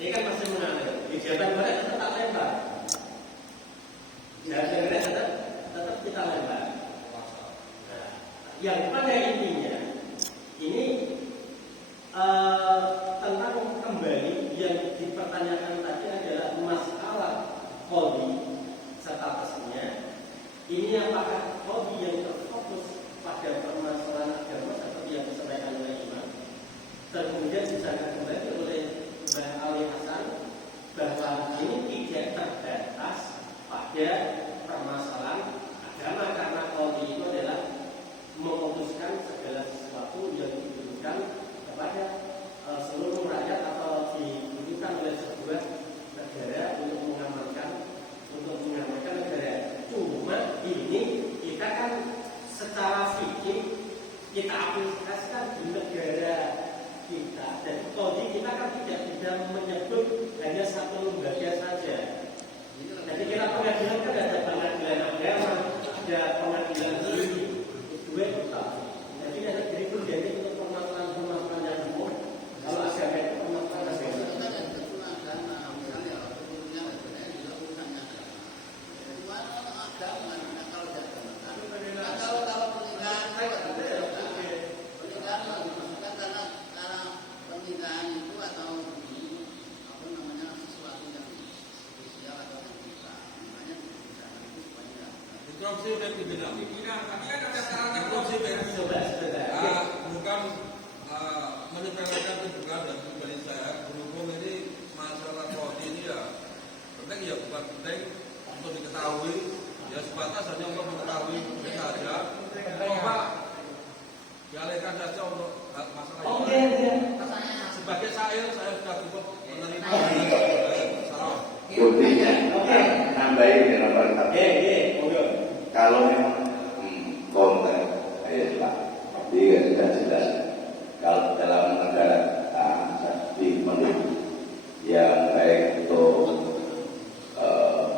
Ini kan masih mengalir. Di jabatan barat tetap lempar. Jabatan tetap kita lempar. Nah, yang pada intinya ini tentang kembali yang dipertanyakan tadi adalah masalah kodi statusnya. Ini apakah kodi yang terfokus pada permasalahan agama seperti yang disampaikan oleh Imam, dan kemudian disangka kembali oleh Mbah Ali Hasan bahwa ini tidak terbatas pada permasalahan agama, karena kodi itu adalah memutuskan segala sesuatu yang dibutuhkan kepada seluruh rakyat atau dibutuhkan oleh sebuah negara untuk mengamankan negara. Cuma ini kita kan secara fikih kita aplikasikan di negara kita, dan kodi kita kan tidak bisa menyebut hanya satu lembaga saja. Jadi kita pengadilan kan ada pengadilan agama, ada pengadilan ini, dua tetap. Jadi ada diri jadi untuk permasalahan yang umum. Kalau agama itu permasalahan agama. Korupsi udah dibilang. Tapi kan ada syaratnya korupsi bukan menyepelekan tujuan dan pribadi saya. Berhubung ini masalah kodi ini ya penting, ya bukan penting untuk diketahui, ya sebatas hanya untuk mengetahui saja. Coba dialihkan saja untuk masalah ini. Sebagai saya sudah cukup menerima. Buktinya, nambahin di nomor satu. Kalau memang konten, dia sudah jelas. Kalau dalam negara di menurut yang baik untuk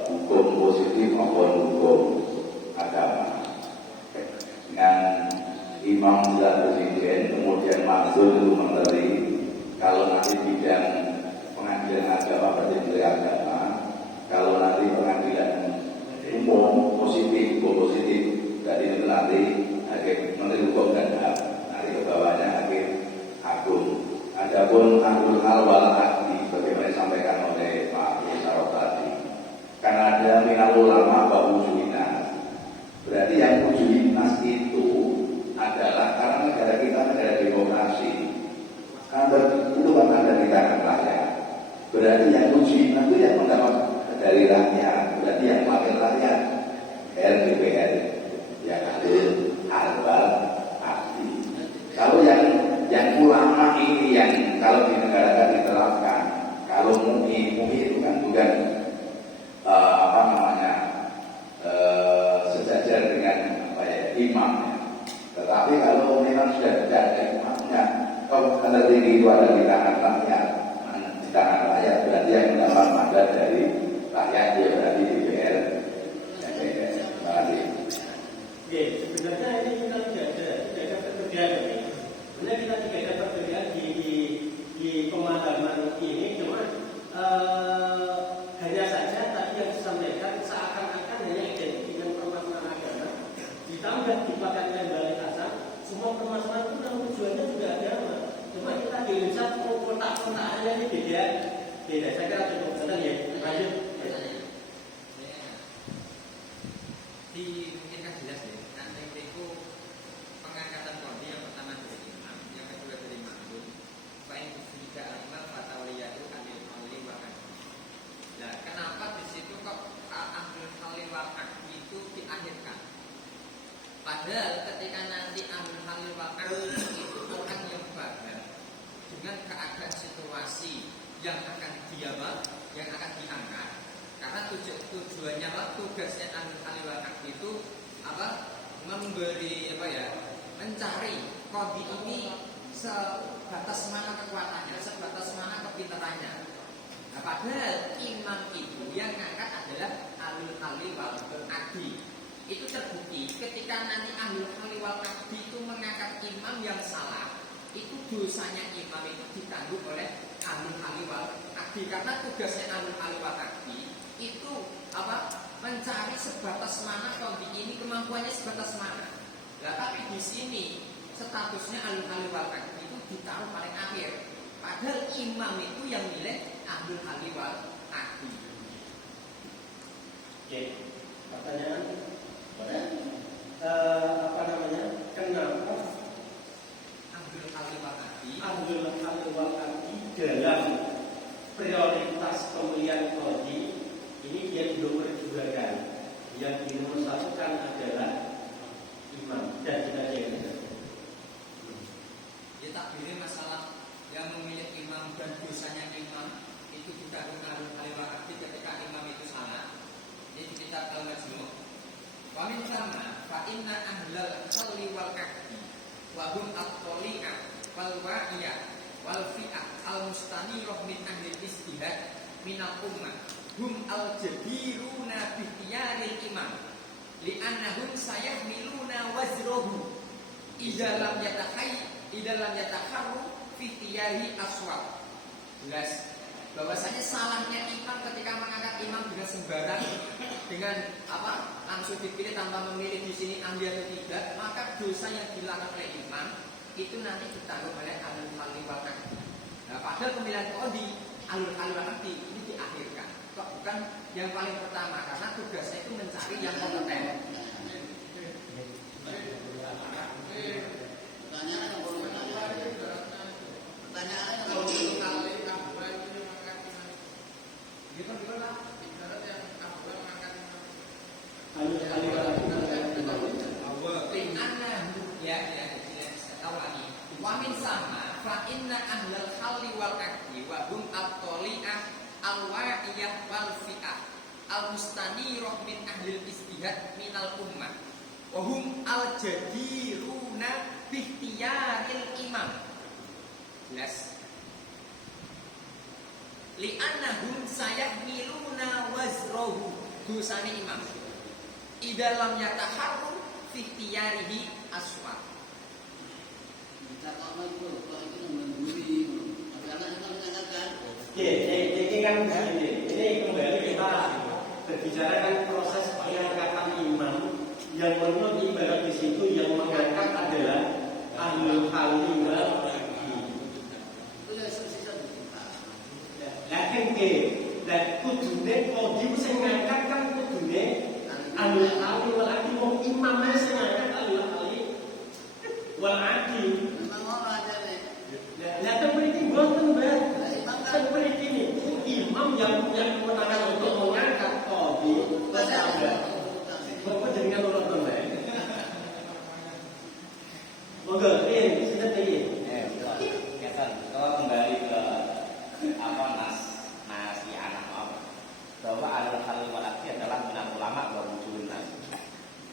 hukum positif maupun hukum agama, dengan imam dan presiden kemudian masuk itu menteri, kalau nanti bidang pengadilan agama berarti menteri agama, kalau nanti pengadilan umum positif dari itu nanti hakim menteri hukum dan HAM, nanti ke bawahnya hakim agung. Adapun ahlul hal wal aqdi bagaimana disampaikan oleh Pak Yusarot tadi, karena ada minal ulama wa ujuinas, berarti yang ujuinas itu adalah karena negara kita negara demokrasi, kan itu kan ada di tangan rakyat. Berarti yang ujuinas itu yang mendapat dari rakyat, berarti yang wakil rakyat RDPR yang adil halal adil. Kalau yang ulama ini yang kalau di negara kan diterapkan, kalau MUI itu kan bukan sejajar dengan imamnya, tetapi kalau memang sudah ada imamnya, kalau tinggi itu ada di tangan rakyat, berarti yang mendapat mandat dari rakyat, dia berarti DPR. Sebenarnya ini kita tidak ada perbedaan. Sebenarnya kita tidak ada perbedaan di pemahaman ini, cuma hanya saja tadi yang disampaikan seakan-akan hanya identik dengan permasalahan agama, ditambah dipakaikan balik asal, semua permasalahan itu kan tujuannya juga agama. Cuma kita di Indonesia kotak-kotakannya ini beda. Saya kira cukup betul ya. Lanjut. Mungkin kan jelas ya, nanti itu pengangkatan kodi yang pertama dari imam, yang kedua dari makmum. Fa'in tidak amal fatawliyatu anil hali wa akdi. Nah, kenapa di situ kok anil hali wa akdi itu diakhirkan? Padahal ketika nanti anil hali wa akdi itu orang yang bangga dengan keadaan situasi yang akan diangkat. Karena tujuannya tugasnya anil wal aqdi itu memberi mencari kodi ini sebatas mana kekuatannya, sebatas mana kepintarannya. Nah, padahal imam itu yang ngangkat adalah ahlul halli wal aqdi. Itu terbukti ketika nanti ahlul halli wal aqdi itu mengangkat imam yang salah, itu dosanya imam itu ditanggung oleh ahlul halli wal aqdi. akdi, karena tugasnya ahlul hal wal akdi itu apa? Mencari sebatas mana kondi ini kemampuannya sebatas mana. Nah, tapi di sini statusnya ahlul hal wal akdi itu ditaruh paling akhir. Padahal imam itu yang milik ahlul hal wal akdi. Oke, pertanyaan apa namanya? Kenapa Ahlul hal wal akdi Ahlul hal wal akdi dalam prioritas pemilihan qadhi ini dia belum perjuangan. Yang dinomorkan adalah imam dan kita jaga. dia tak pilih masalah yang memilih imam dan dosanya imam itu ditaruh ahlul hal wal akdi ketika imam itu salah. Jadi kita al-majmu' wa min sama fa inna ahlal khalli wal akdi wa hum at-tali'ah wal wa'iyah wal fi'ah al-mustanirah min ahli istihad minal ummah hum al-jadiruna bihtiyaril imam li'annahum sayahmiluna wazrohu idza lam yatakharru fi ihtiyari aswab. Jelas bahwasanya salahnya imam ketika mengangkat imam dengan sembarang, dengan apa, langsung dipilih tanpa memilih di sini ahli atau tidak, maka dosa yang dilakukan oleh imam itu nanti ditanggung oleh ahlul hal wal akdi. Nah, padahal pemilihan qadhi ahlul hal wal akdi ini diakhirkan, kok bukan yang paling pertama, karena tugasnya itu mencari yang kompeten. Wamin sama fa inna ahlal halli wal akdi wa hum at-tali'ah al-wa'iyah wal fi'ah al-mustanirah min ahlil istihad minal ummah wa hum al-jadiruna bihtiyaril imam. Jelas. Li'annahum sayahmiluna wazrohu, dosane imam idalam yataharru fi ihtiyarihi aswab. Ini kan ini kembali kita berbicara kan proses pengangkatan imam yang menurut ibarat di situ yang mengangkat adalah ahlul halli wal akdi. Lakin dan kudune qadhi sing ngangkat kan kudune ahlul halli wal akdi, wong imamnya sing ngangkat ahlul halli wal akdi. Lah mriki mboten, Mbah. Kan mriki niku imam yang punya kewenangan untuk mengangkat qadhi. Bapak jenengan ora to, Mbah. Monggo, piye sinten iki? Kalau kembali ke apa Mas Anak bahwa ahlul hal wal akdi adalah minat ulama wa wujudun nas.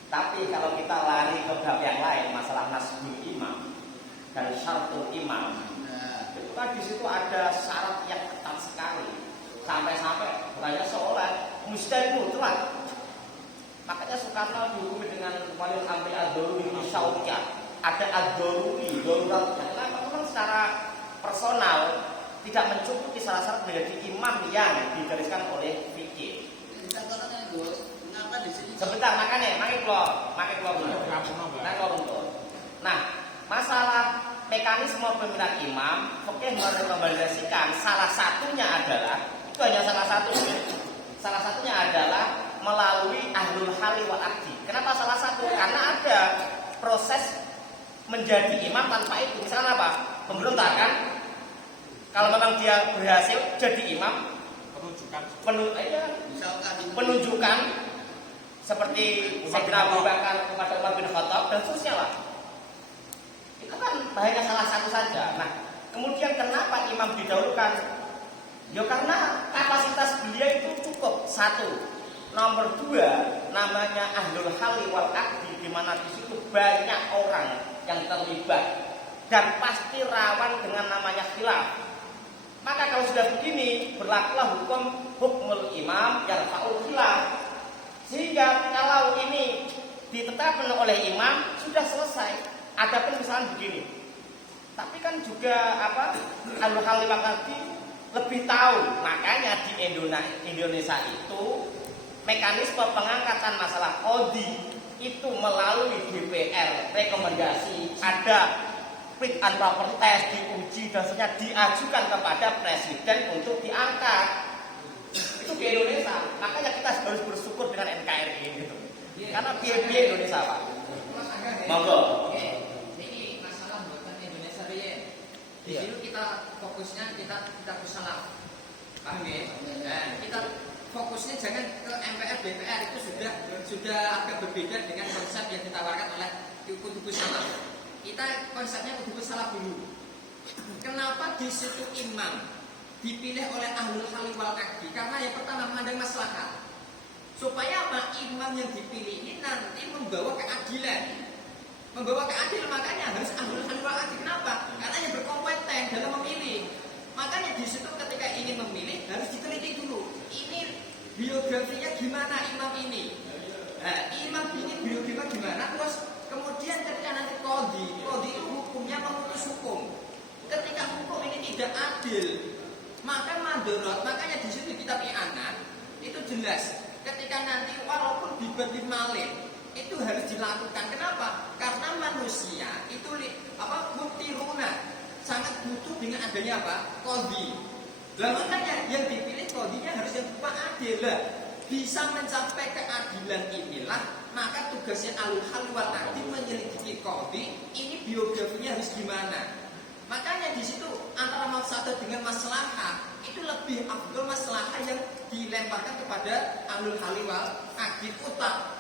Tapi kalau kita lari ke bab yang lain, masalah nasbul imam dan syaratul imam, itu kan di situ ada syarat yang ketat sekali, sampai-sampai bukannya seolah mustahil mutlak. Makanya Soekarno dihukumi dengan walil amri ad-daruri syaukiyah. Ada ad-daruri, darurat. Karena memang secara personal tidak mencukupi salah satu menjadi imam yang digariskan oleh fikih. Sebentar, makanya Nah, masalah mekanisme pemilihan imam, fikih merekomendasikan salah satunya adalah, itu hanya salah satunya adalah melalui ahlul hali wal akdi. Kenapa salah satu? Karena ada proses menjadi imam tanpa itu. Misalnya apa? Pemberontakan. Kalau memang dia berhasil jadi imam, penunjukan seperti Sayyidina Abu Bakar kepada Umar bin Khattab dan seterusnya lah. Itu kan hanya salah satu saja. Nah, kemudian kenapa imam didahulukan? Ya karena kapasitas beliau itu cukup. Satu. Nomor dua, namanya ahlul hali wal akdi, di mana di situ banyak orang yang terlibat dan pasti rawan dengan namanya khilaf. Maka kalau sudah begini, berlakulah hukmul imam yarfa'ul khilaf. Sehingga kalau ini ditetapkan oleh imam sudah selesai. Adapun misalnya begini. Tapi kan juga ahlul hal wal akdi lebih tahu. Makanya di Indonesia itu mekanisme pengangkatan masalah qadhi itu melalui DPR, rekomendasi, ada fit and proper test, diuji dan seterusnya, diajukan kepada presiden untuk diangkat. Itu di Indonesia. Makanya kita harus bersyukur dengan NKRI gitu. Karena biaya Indonesia, Pak. Monggo. Ini masalah buatan Indonesia ya. Di sini kita fokusnya kita bersalah. Paham ya? Nah, kita fokusnya jangan ke MPR, DPR itu sudah agak berbeda dengan konsep yang ditawarkan oleh kubu salah. Kita konsepnya kubu salah dulu. Kenapa di situ imam dipilih oleh ahlul halal wal aqdi? Karena yang pertama memandang maslahat. Supaya apa? Imam yang dipilih ini nanti membawa keadilan. Makanya harus ahlul halal wal aqdi. Kenapa? Karena yang berkompeten dalam memilih. Makanya di situ ketika ingin memilih harus diteliti dulu. Ini biografinya gimana imam ini? Nah, imam ini biografinya gimana? Terus kemudian ketika nanti qadhi itu hukumnya memutus hukum. Ketika hukum ini tidak adil, maka madorot. Makanya di situ kitab i'anah itu jelas. Ketika nanti walaupun dibanding malik itu harus dilakukan. Kenapa? Karena manusia itu mutiruna, sangat butuh dengan adanya apa? Qadhi. Lah makanya yang dipilih qadhinya harus yang berupa adil. Bisa mencapai keadilan inilah maka tugasnya ahlul halal wal aqdi menyelidiki qadhi ini biografinya harus gimana. Makanya di situ antara mafsadah dengan maslahah itu lebih afdal maslahah yang dilemparkan kepada ahlul halal wal aqdi.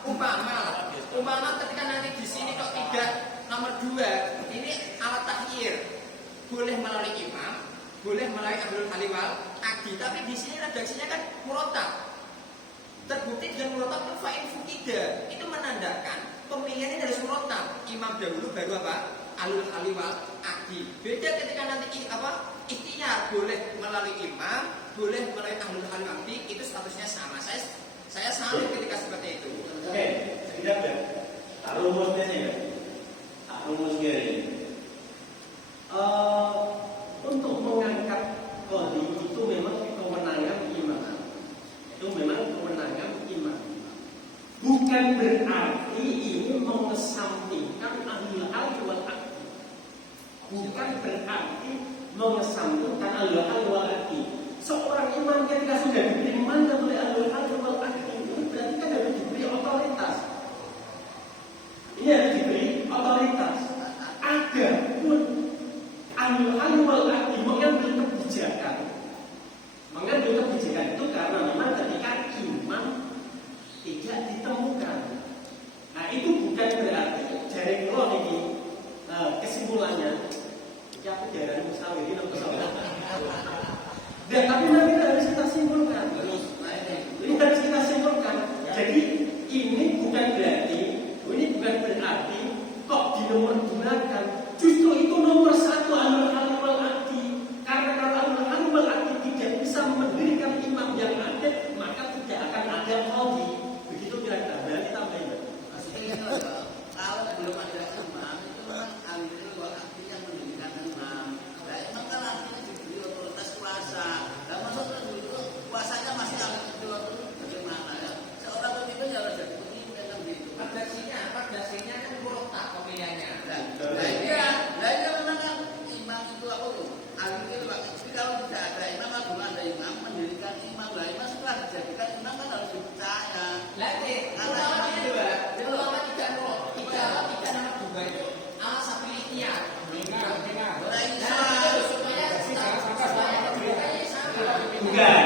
Umpama ketika nanti di sini kok tidak nomor 2 ini alat takhir boleh melalui imam, boleh melalui ahlul halal wal aqdi, tapi di sini redaksinya kan murattab. Terbukti dengan murattab itu fa'in fukida. Itu menandakan pemilihannya dari murattab. Imam dahulu baru apa? Ahlul halal wal aqdi. Beda ketika nanti ikhtiar boleh melalui imam, boleh melalui ahlul halal wal aqdi, itu statusnya sama. Saya salut ketika seperti itu. Oke, tidak ya. Tak rumusnya ya. Tak rumusnya ini. Untuk mengangkat qadhi itu memang kewenangan imam. Itu memang kewenangan imam. Bukan berarti ini mengesampingkan ahlul halal wal aqdi. Bukan berarti mengesampingkan ahlul halal wal aqdi. Seorang imam ketika sudah diberi mandat oleh ahlul halal wal aqdi itu berarti kan harus diberi otoritas. Ini harus diberi otoritas. Adapun ahlul halal wal aqdi mengambil kebijakan itu karena memang ketika imam tidak ditemukan. Nah itu bukan berarti dari kula niki kesimpulannya ya pejaran musawiri nang pesawat. Dan tapi nanti harus kita simpulkan. Ini harus kita simpulkan. Jadi ini bukan berarti kok dinomorduakan. Justru itu nomor 1 ahlul halal wal aqdi. Karena kalau ahlul halal wal aqdi tidak bisa mendirikan imam yang ada, maka tidak akan ada qadhi. Begitu kira-kira. Berarti tambahin. Maksudnya kalau belum ada imam itu memang ahlul wal aqdi yang mendirikan imam. Nah, imam kan artinya diberi otoritas kuasa. Nah, maksudnya dulu kuasanya masih ahlul bagaimana ya? Seorang pemimpin ya harus jadi pemimpin kan gitu. Redaksinya kan murattab pemilihannya. Nah, ini memang kan imam itu apa tuh? Ahlul wal aqdi kalau tidak ada imam, kalau belum ada imam mendirikan imam. Lah imam setelah dijadikan imam kan harus dipercaya. Ulama tidak nomor 2 itu alasan pilihnya. Bukan.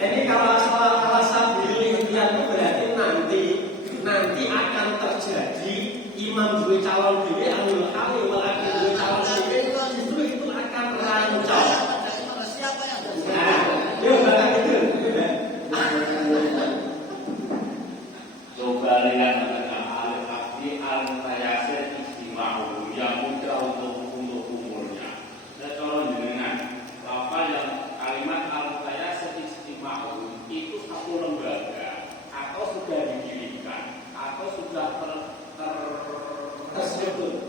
Ini kalau soal alasan pilihan itu berarti nanti akan terjadi imam dua calon dhewe ahlul halal wal aqdi dua calon dhewe justru itu akan rancang. Siapa yang ada? Nah, yuk bakal itu. Coba lihat tentang al-aqdi al-mutayasir istima'u yang mudah untuk umurnya. Saya colong dengan apa yang kalimat al-mutayasir istima'u itu satu lembaga atau sudah dikirimkan atau sudah terstruktur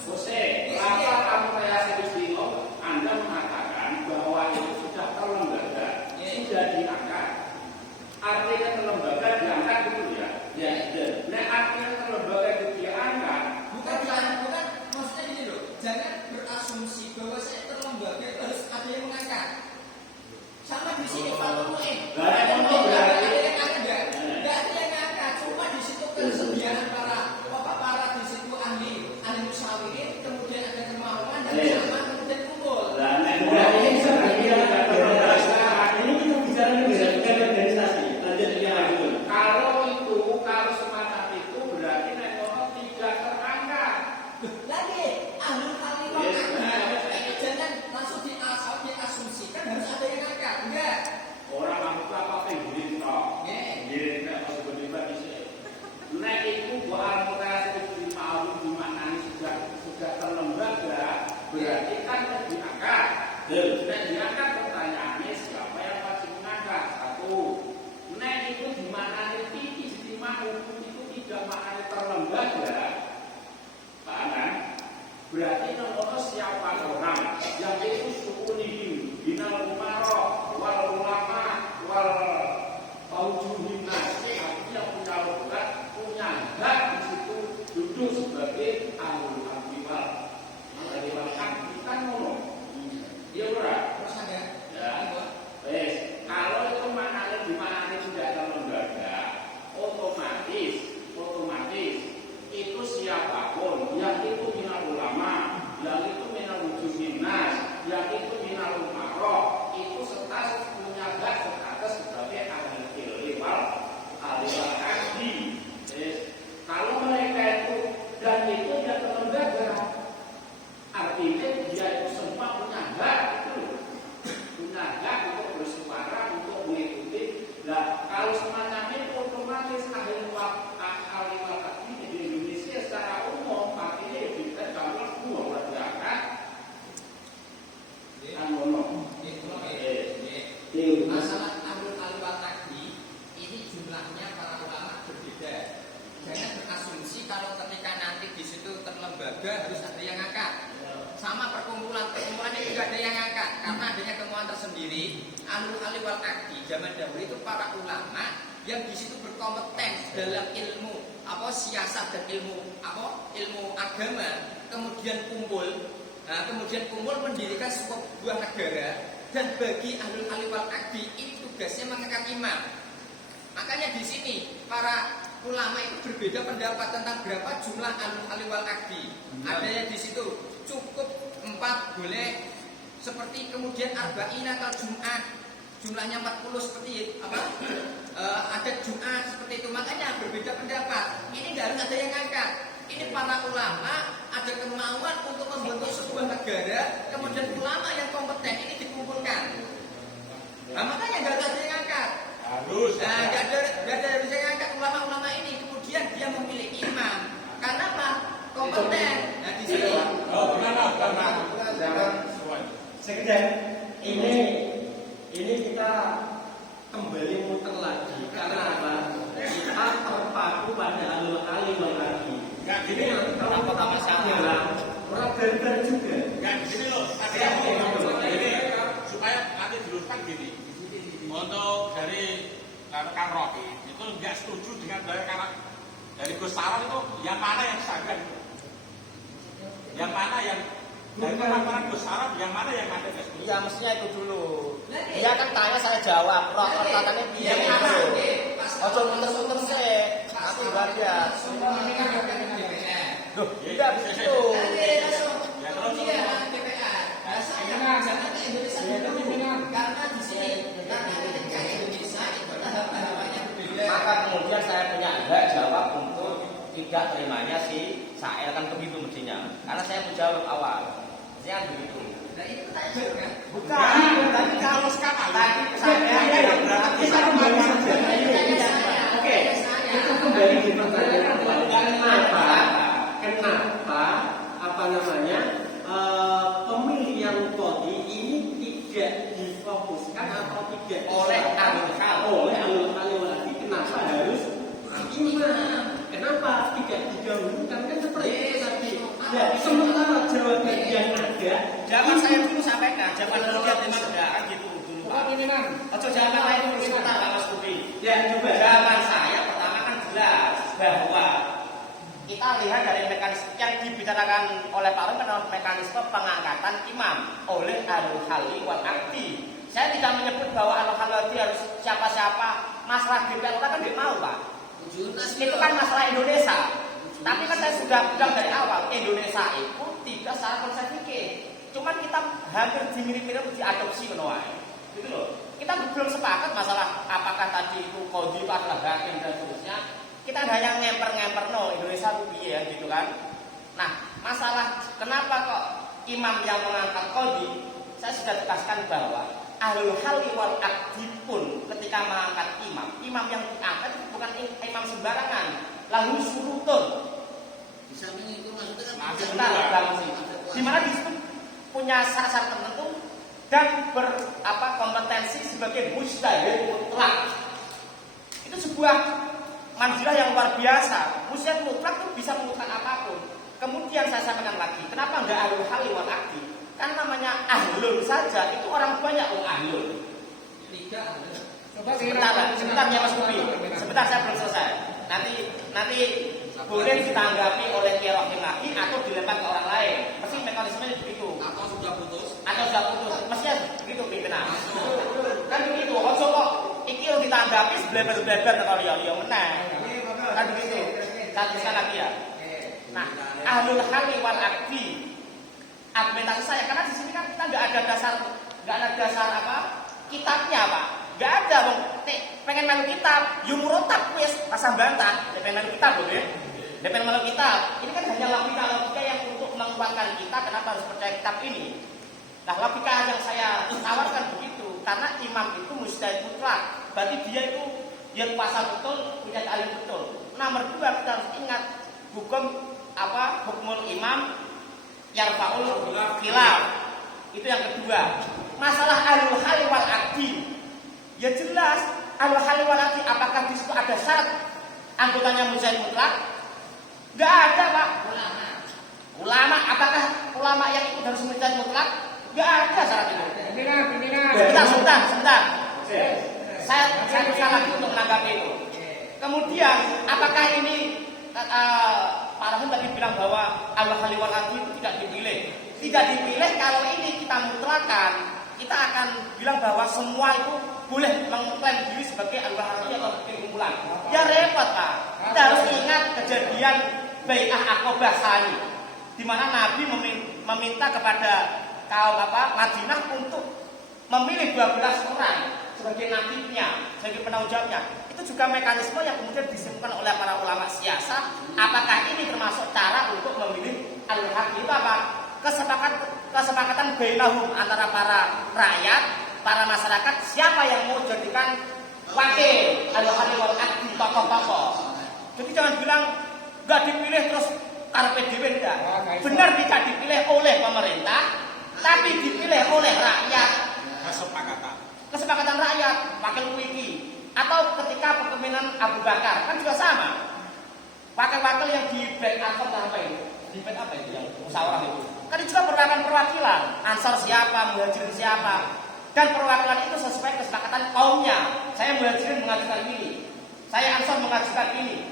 Jose, kenapa kamu kayak bingung? Anda mengatakan bahwa itu sudah terlembaga, sudah diangkat. Artinya terlembaga diangkat gitu ya? Ya. Nah, artinya terlembaga itu diangkat. Bukan, maksudnya gini loh. Jangan berasumsi bahwa saya terlembaga itu harus ada yang mengangkat. Sama di sini Pak Muin. Nggak ada yang angkat. Nggak ada yang angkat. Cuma di situ kesediaan para di situ ahli musyawirin, kemudian ada kemauan dan sama kemudian kumpul. Ini bisa bagian ini kita bicara dengan organisasi. Lanjut yang lagi. Kalau semacam itu berarti ekonomi tidak terangkat. Lagi ahli jangan langsung diasumsikan harus ada yang angkat. Enggak. Orang mampu apa pengen toh? Ngirim nek tiba-tiba bisa. Nek itu buat mutasi di mau di mana sudah terlembaga, berarti kan diangkat. Nek diangkat pertanyaannya siapa yang wajib mengangkat? Satu. Nek itu di mana titik di mana hukum itu tidak maknanya terlembaga. Paham kan? Berarti nomor siapa orang yang itu sukunihim binal umarok wal ulama wal paujuhin nasi yang punya hak di situ duduk sebagai ahli akibat kan ngomong iya berat Terus ada. ya kalau itu maknanya di mana sudah terlembaga otomatis itu siapapun yang itu minal ulama, yang itu minal wujuhin nas, yang itu minal umarok, itu status punya hak status sebagai ahli ilmi ahli al-hadis. Kalau mereka itu dan itu tidak terlembaga, artinya dia itu semua punya hak untuk bersuara, untuk mengikuti. Nah, kalau semacam itu otomatis ahli al-hadis di Indonesia secara umum artinya kita kalau semua berangkat kan ngomong. Masalah Ahlul Alwal tadi ini jumlahnya para ulama berbeda. Jangan berasumsi kalau ketika nanti di situ terlembaga harus ada yang angkat. Sama perkumpulan itu juga ada yang angkat karena adanya kemauan tersendiri. Ahlul Alwal tadi zaman dahulu itu para ulama yang di situ berkompeten dalam ilmu siasat dan ilmu agama, kemudian kumpul mendirikan sebuah negara, dan bagi ahlul alwi wal aqdi ini tugasnya mengangkat imam. Makanya di sini para ulama itu berbeda pendapat tentang berapa jumlah ahlul alwi wal aqdi. Ada yang di situ cukup 4 boleh, seperti kemudian arba'ina kal Jumat jumlahnya 40 seperti ada Jumat seperti itu. Makanya berbeda pendapat. Ini nggak harus ada yang angkat. Ini para ulama ada kemauan untuk membentuk sebuah negara, kemudian ulama yang kompeten ini dikumpulkan. Nah, makanya nggak ada yang angkat. Harus. Nah, nggak ada yang angkat ulama-ulama ini. Kemudian dia memilih imam. Karena apa? Kompeten. Nah, di sini. Sekedar ini kita kembali muter lagi karena apa? Kita terpaku pada alul alim lagi. Enggak gini loh. Kalau pertama saja orang benar juga. Enggak gini loh. Supaya nanti diluruskan gini. Untuk dari Kang Rocky itu nggak setuju dengan dari Gus Saron itu yang mana yang disahkan? Yang mana yang dari pemaparan Gus Saron yang mana yang ada nggak setuju? Iya, mestinya itu dulu. Dia kan tanya saya jawab. Roh pertanyaannya dia dulu. Ojo muter-muter sih. Aku baca. Loh, tidak begitu. Karena di sini karena Indonesia itu tahapan-tahapannya berbeda. Maka kemudian saya punya hak jawab untuk tidak terimanya si Sael, kan begitu mestinya. Karena saya menjawab awal. Mestinya begitu. Nah, itu pertanyaan kan? Bukan, tapi kalau sekarang tadi saya Kita kembali saja. Oke, kita kembali di pertanyaan kenapa pemilihan kodi ini tidak difokuskan atau tidak oleh alul lagi? Kenapa harus imam? Kenapa tidak didahulukan? Kan seperti itu tadi. Ya, sementara jawaban yang ada, Jawaban saya dulu sampaikan, jawaban dulu dia memang ada gitu dulu Pak. Ojo jawaban lain dulu sebentar Pak Mas Budi. ya coba. Jawaban saya pertama kan jelas bahwa kita lihat dari mekanisme yang dibicarakan oleh Pak Rum adalah mekanisme pengangkatan imam oleh ahlul halli wal aqdi. Saya tidak menyebut bahwa ahlul halli harus siapa-siapa. Masalah DPR kan tidak mau Pak. Itu kan masalah Indonesia. Tapi kan saya sudah bilang dari awal, Indonesia itu tidak secara konsepsi. Cuman kita hampir mirip-mirip diadopsi menolak. Gitu loh. Kita belum sepakat masalah apakah tadi itu kodi itu adalah hakim dan seterusnya. Kita hanya ngemper-ngemper no Indonesia itu piye ya gitu kan. Nah, masalah kenapa kok imam yang mengangkat kodi, saya sudah tegaskan bahwa ahlul halli wal aqdi pun ketika mengangkat imam yang diangkat itu bukan imam sembarangan. Lahu surutun. Bisa itu maksudnya kan Sebentar, di mana di situ punya syarat tertentu dan kompetensi sebagai mujtahid mutlak. Itu sebuah manzilah yang luar biasa. Mujtahid mutlak itu bisa memutuskan apapun. Kemudian saya sampaikan lagi, kenapa enggak ahlul halli wal aqdi? Kan namanya ahlul saja, itu orang banyak ahlul. Sebentar ya Mas Budi. Sebentar saya belum selesai. Nanti boleh ditanggapi oleh Kiai Rohim lagi atau dilempar ke orang lain. Mesti mekanismenya begitu. Atau sudah putus. Mestinya begitu pimpinan. Kan begitu. Ojo kok iki ditanggapi sebleber-bleber kalau ya meneh. Kan begitu. Saya tuliskan lagi ya. Nah, ahlul halli wal aqdi. Argumentasi saya karena di sini kan kita nggak ada dasar kitabnya Pak. Nggak ada bang. Pengen melu kitab, yumurotab wis pasang bantah. Pengen melu kitab boleh. Pengen melu kitab. Ini kan hanya logika yang untuk menguatkan kita kenapa harus percaya kitab ini. Nah, logika yang saya tawarkan begitu karena imam itu mujtahid mutlak. Berarti dia itu yang kuasa betul, punya keahlian betul. Nomor 2 kita harus ingat hukumul imam yarfa'ul khilaf. Itu yang kedua. Masalah ahlul halli wal aqdi. Ya jelas, ahlul halli wal aqdi apakah di situ ada syarat anggotanya mujtahid mutlak? Enggak ada, Pak. Ulama, apakah ulama yang ikut harus mujtahid mutlak? Enggak ada syarat itu. Sebentar. Saya berusaha lagi untuk menanggapi itu. Kemudian, apakah ini Pak Rahim tadi bilang bahwa ahlul halli wal aqdi itu tidak dipilih? Tidak dipilih kalau ini kita mutlakan. Kita akan bilang bahwa semua itu boleh mengklaim diri sebagai ahlul halli atau kumpulan. Ya repot Pak. Kita harus ingat kejadian Bai'ah Aqabah Tsani, di mana Nabi meminta kepada kaum Madinah untuk memilih 12 orang sebagai nabinya, sebagai penanggung jawabnya. Itu juga mekanisme yang kemudian disimpulkan oleh para ulama siasa. Apakah ini termasuk cara untuk memilih ahlul halli itu apa? Kesepakatan bainahum antara para rakyat, para masyarakat, siapa yang mau jadikan wakil ahlul halli wal aqdi tokoh-tokoh. Jadi jangan bilang nggak dipilih terus karpe dhewe enggak. Benar tidak dipilih oleh pemerintah, tapi dipilih oleh rakyat. Kesepakatan rakyat, wakil wiki. Atau ketika kepemimpinan Abu Bakar kan juga sama. Wakil-wakil yang di backup apa itu? Di backup apa itu yang musyawarah itu? Kan juga merupakan perwakilan. Ansar siapa, muhajirin siapa. Dan perwakilan itu sesuai kesepakatan kaumnya. Saya muhajirin mengajukan ini. Saya ansar mengajukan ini.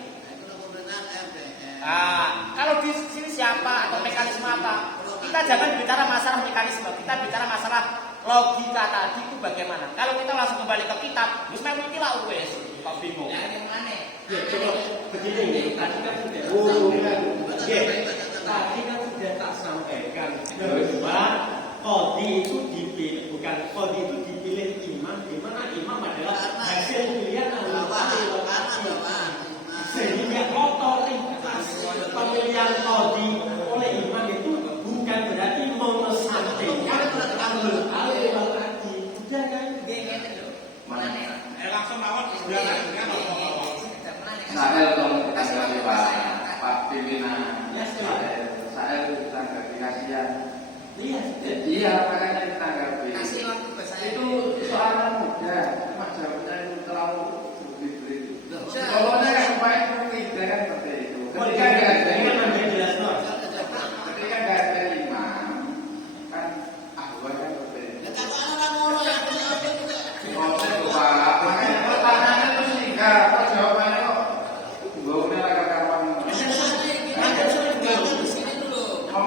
Kalau di sini siapa atau mekanisme apa? Kita jangan bicara masalah mekanisme. Kita bicara masalah logika tadi itu bagaimana. Kalau kita langsung kembali ke kitab, wis melu iki lah wis. Kok bingung. Ya coba begini, tadi kan sudah tadi kan sudah tak sampaikan bahwa qadhi itu dipilih, bukan qadhi itu dipilih imam, di mana imam adalah hasil pilihan ahlul halli wal aqdi. Sehingga otoritas pemilihan qadhi oleh imam itu bukan berarti mengesampingkan ahlul halli wal aqdi. Udah kan? Langsung mawon sudah kan. Saya dong ditanggapi Pak pimpinan. Saya ditanggapi kasihan. Iya, makanya ditanggapi. Kasih waktu saya. Itu soalan mudah, cuma jawabnya itu terlalu begitu. Kalau yang baik tidak kan seperti itu. Ketika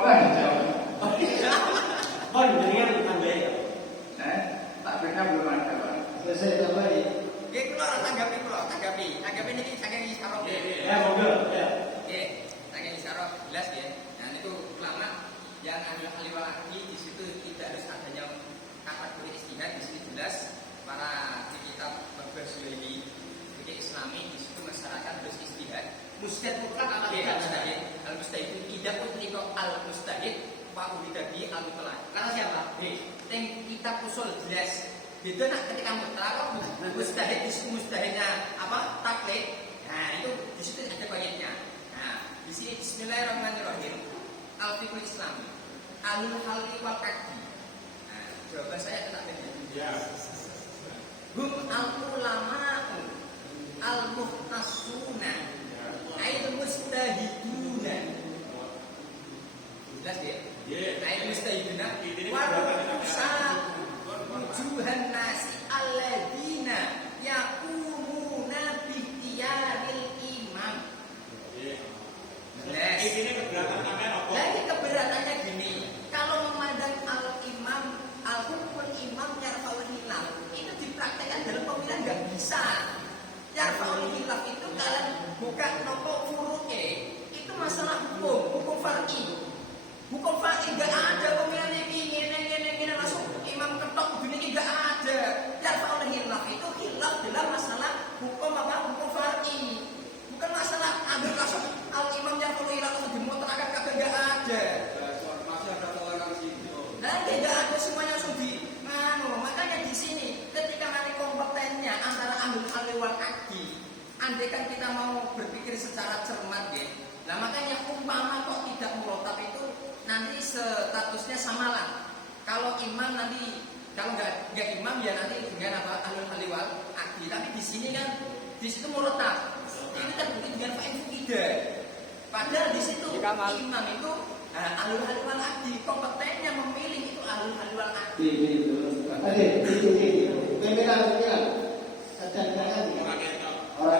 enggak dijawab? Bon, jenengan tambahin. Tak pernah belum ada, Pak. Selesai tambahin. Oke, tanggapi ini saking isyarat. Ya, monggo. Ya. Oke, saking isyarat jelas ya. Nah, itu ulama yang ahli wali di situ tidak harus adanya kategori istihad, di sini jelas para di kitab Al-Ghazali fikih Islami di situ masyarakat harus istihad. Mustahid mutlak apa tidak mustahid? Al-mustahid tidak mutlak al-mustahid wa ulidabi al-mutlak. Karena siapa? Yang kitab usul jelas. Itu nak ketika mutlak mustahid di situ mustahidnya apa? Taklid. Nah, itu di situ ada banyaknya. Nah, di sini bismillahirrahmanirrahim. Al-fiqhul Islami. Alul halli wal aqdi. Nah, jawaban saya tetap begini. Ya. Hum al-ulama'u al-muhtasuna al-mustahiduna. Jelas ya? Al-mustahiduna wujuhan nasi alladina yakumuna bihtiyaril imam. Jelas. Ini keberatan sampean apa? Jadi keberatannya gini, kalau memandang al-imam, al-hukum imam yarfa'ul hilaf, itu dipraktekkan dalam pemilihan nggak bisa. Yarfa'ul hilaf itu kalian buka nopo furu'e, itu masalah hukum far'i. Hukum far'i nggak ada pemilihan ini langsung imam ketok begini nggak ada. Yarfa'ul hilaf itu hilaf dalam masalah hukum apa? Hukum far'i. Bukan masalah ambil langsung al-imam yang perlu hilang langsung dimuterakan kabeh enggak ada. Masih ada toleransi. Nah, tidak ada semuanya langsung di makanya di sini ketika nanti kompetennya antara ahli wal aqdi, andaikan kita mau berpikir secara cermat ya. Nah, makanya umpama kok tidak murotab itu nanti statusnya samalah. Kalau imam nanti kalau enggak imam ya nanti dengan apa ahli wal aqdi. Tapi di sini kan di situ murotab. Ini terbukti dengan fa'in fukidah. Padahal di situ imam itu alul wal aqdi, kompetennya memilih itu alul wal aqdi. Pimpinan. Saja orang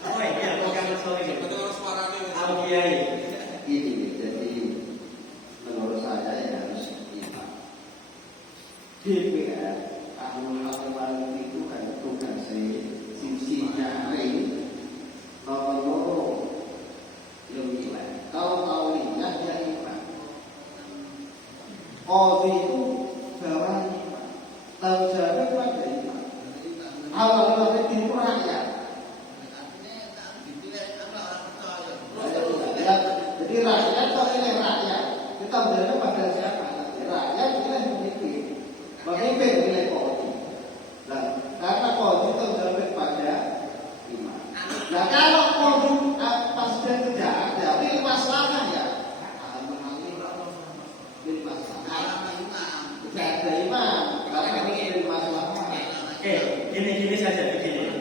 oh iya, bukan masalah ini. Betul suaranya. Al-Kiai. Ini jadi menurut saya ya harus imam. DPR ahli itu kan tugasnya sisi nyaring nomor yang nilai. Kalau taulinya dia imam. Qadhi itu bawahan imam. Tahu jawab pada imam. Awal itu rakyat. Jadi rakyat atau ini rakyat? Kita berada pada siapa? Rakyat kita yang memimpin nilai qadhi. Dan karena qadhi itu jawab pada imam. Nah kalau qadhi pas dia tidak ada, pilih masalah ya. Pilih masalah. Tidak ada imam. Kalau pilih masalah. Oke, gini saja begini.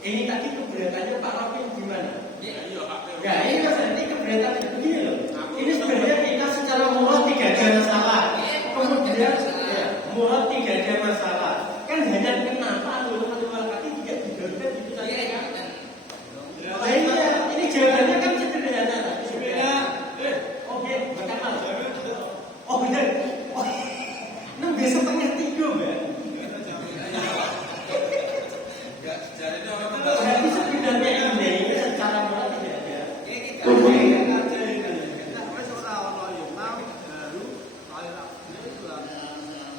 Ini tadi keberatannya Pak Rafi gimana? Ya, ini maksudnya keberatan begini loh. Ini sebenarnya kita secara moral tidak ada masalah. Kemudian moral tidak ada masalah. Kan hanya kenapa alul wal aqdi tidak digagalkan itu saja kan? Nah, ini jawabannya kan sederhana. Oke, bagaimana? Oh benar. Oh, 2:30 Mbak. Jadi orang Berarti sebenarnya ini secara moral tidak ada.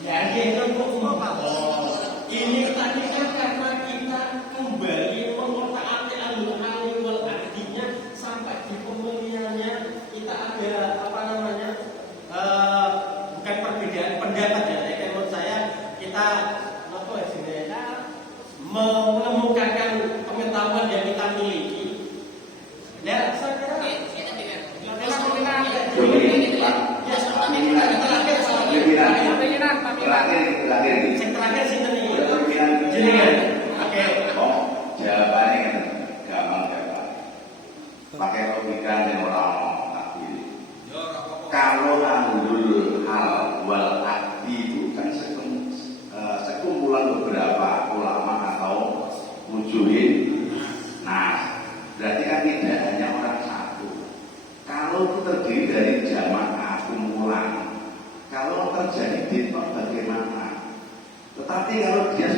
Ya, itu ini tadi kan karena kita kembali mengotak-atik alul wal aqdinya sampai di pemilihannya kita ada apa namanya bukan perbedaan pendapat ya. Tapi menurut saya kita apa istilahnya mengemukakan pengetahuan yang kita miliki. Ya, saya kira terakhir sih tadi. Oke. Oh, jawabannya kan gampang. Pakai logika yang orang aktif. Kalau alul hal wal aqdi itu kan sekumpulan beberapa ulama atau wujuhin. Nah, berarti kan tidak hanya orang satu. Kalau itu terdiri dari jamaah kumpulan. Kalau terjadi ditolak bagaimana? Tetapi kalau dia